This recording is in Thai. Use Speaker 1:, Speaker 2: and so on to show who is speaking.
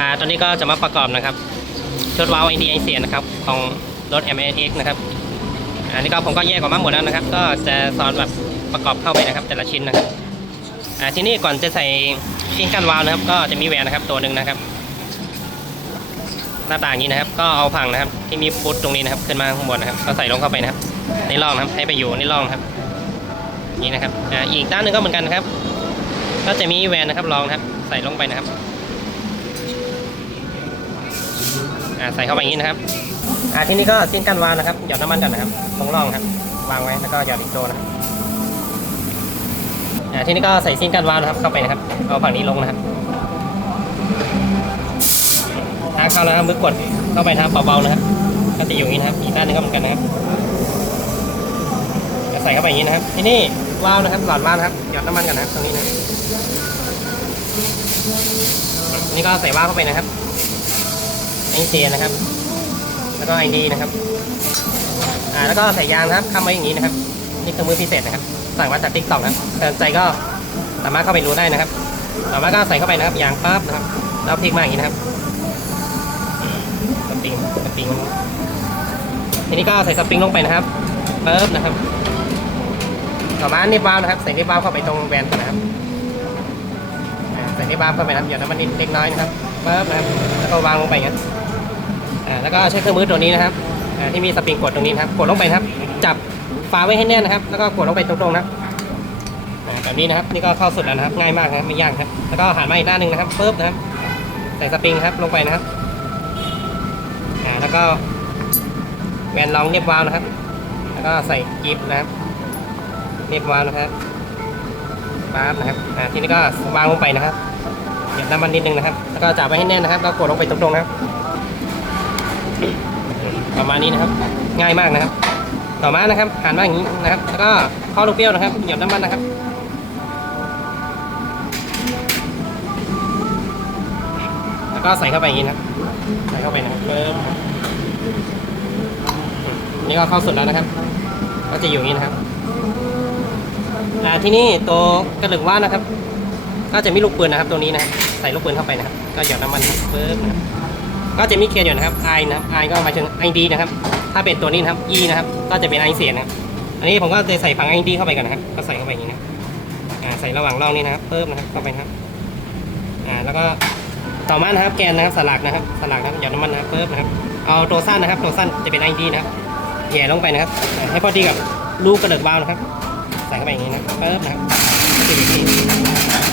Speaker 1: อ่าตอนนี้ก็จะมาประกอบนะครับชุดวาล์วไอเดียไอเสียนะครับ ของรถ m s x นะครับ อันนี้ก็ผมก็แยกออกมาหมดแล้วนะครับ ก็จะสอนแบบประกอบเข้าไปนะครับ แต่ละชิ้นนะครับอ่าทีนี้ก่อนจะใส่ชิ้นกันวาล์วนะครับ ก็จะมีแหวนนะครับตัวหนึ่งนะครับ หน้าต่างนี้นะครับ ก็เอาผังนะครับ ที่มีฟุตตรงนี้นะครับขึ้นมาข้างบนนะครับ ก็ใส่ลงเข้าไปนะครับ ในร่องนะครับให้ไปอยู่ในร่องครับนี่นะครับอ่าอีกด้านหนึ่งก็เหมือนกันนะครับ ก็จะมีแหวนนะครับรองนะครับ ใส่ลงไปนะครับ อ่าใส่เข้าไปอย่างนี้นะครับอ่าทีนี้ก็ชิ้นกันวาล์วนะครับหยอดน้ำมันกันนะครับตรงร่องครับ วางไว้แล้วก็หยอดอีกโจนะครับอ่าทีนี้ก็ใส่ชิ้นกันวาล์วนะครับเข้าไปนะครับเอาฝั่งนี้ลงนะครับถ้าเข้าแล้วครับมือกดเข้าไปนะครับเบาๆนะครับก็จะอยู่อย่างนี้นะครับอีกด้านนึงก็เหมือนกันนะครับจะใส่เข้าไปอย่างนี้นะครับ ที่นี่วาล์วนะครับหลอดวาล์วนะครับหยอดน้ำมันกันนะครับตรงนี้นะนี่ก็ใส่วาล์วเข้าไปนะครับ ไอเซียนะครับ แล้วก็ไอดีนะครับอ่าแล้วก็ใส่ยางนะครับค้ำไว้อย่างนี้นะครับ นี่คือมือพิเศษนะครับ สั่งมาจากติ๊กต็อกนะครับสนใจก็สามารถเข้าไปรู้ได้นะครับ สามารถก็ใส่เข้าไปนะครับยางปั๊บนะครับแล้วพลิกมาอย่างนี้นะครับสปริงสปริงทีนี้ก็ใส่สปริงลงไปนะครับเปิบนะครับต่อมาเนบวานะครับ ใส่เนบวาเข้าไปตรงแบนนะครับใส่เนบวาเข้าไปนะครับหยอดน้ำมันนิดเล็กน้อยนะครับเปิบนะครับ แล้วก็วางลงไปอย่างนั้ อ่าแล้วก็ใช้เครื่องมือตัวนี้นะครับอ่าที่มีสปริงกดตรงนี้นะครับกดลงไปนะครับ จับฝาไว้ให้แน่นนะครับ แล้วก็กดลงไปตรงๆนะครับอ่าแบบนี้นะครับนี่ก็เข้าสุดแล้วนะครับ ง่ายมากนะครับไม่ยากครับ แล้วก็หันมาอีกด้านหนึ่งนะครับเปิบนะครับใส่สปริงครับลงไปนะครับอ่าแล้วก็แวนรองเนียบวาวนะครับ แล้วก็ใส่กิฟนะครับเนียบวาวนะครับปั๊บนะครับอ่าทีนี้ก็วางลงไปนะครับหยดน้ำมันนิดนึงนะครับ แล้วก็จับไว้ให้แน่นนะครับ แล้วกดลงไปตรงๆนะครับ ประมาณนี้นะครับ ง่ายมากนะครับ ต่อมานะครับหันมาอย่างนี้นะครับ แล้วก็ข้าลูกเปรี้ยวนะครับเหยดน้ำมันนะครับแล้วก็ใส่เข้าไปอย่างนี้นะใส่เข้าไปนะครับเพิ่มนี่ก็เข้าสุดแล้วนะครับ ก็จะอยู่อย่างนี้นะครับอ่ที่นี่ตัวกระดึงว่านนะครับ ก็จะมีลูกปืนนะครับ ตัวนี้นะใส่ลูกปืนเข้าไปนะครับ ก็หยอดน้ำมันครับเพิ่มนะครับ ก็จะมีเคียร์อยู่นะครับไอนะครับไอก็หมายถึงไอดีนะครับ ถ้าเป็นตัวนี้นะครับ E นะครับ ก็จะเป็นไอเสียนะครับ อันนี้ผมก็จะใส่ฝังไอดีเข้าไปก่อนนะครับ ก็ใส่เข้าไปอย่างนี้นะอ่าใส่ระหว่างร่องนี้นะครับ เพิ่มนะครับ เข้าไปนะครับ อ่า แล้วก็ต่อมานะครับ แกนนะครับ สลักนะครับ สลักนะครับหยอดน้ำมันนะครับ เพิ่มนะครับ เอาตัวสั้นนะครับ ตัวสั้นจะเป็นไอดีนะครับแหย่ลงไปนะครับ ให้พอดีกับลูกกระเดิกวาวนะครับ ใส่เข้าไปอย่างนี้นะเพิ่มนะครับ